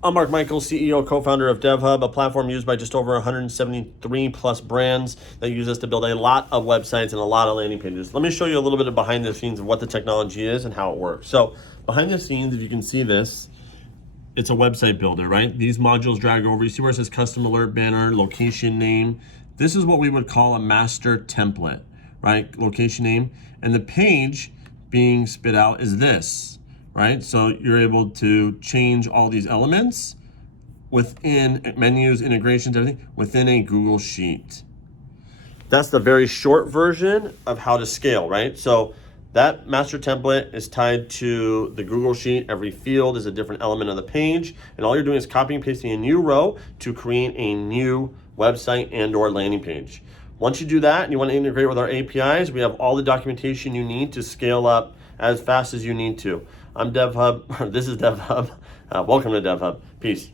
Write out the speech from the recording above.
I'm Mark Michael, CEO, co-founder of DevHub, a platform used by just over 173 plus brands that use us to build a lot of websites and a lot of landing pages. Let me show you a little bit of behind the scenes of what the technology is and how it works. So behind the scenes, if you can see this, it's a website builder, right? These modules drag over. You see where it says custom alert banner, location name. This is what we would call a master template, right? Location name. And the page being spit out is this, right? So you're able to change all these elements within menus, integrations, everything within a Google Sheet. That's the very short version of how to scale, right? So that master template is tied to the Google Sheet. Every field is a different element of the page. And all you're doing is copying and pasting a new row to create a new website and or landing page. Once you do that and you want to integrate with our APIs, we have all the documentation you need to scale up as fast as you need to. I'm DevHub, this is DevHub. Welcome to DevHub. Peace.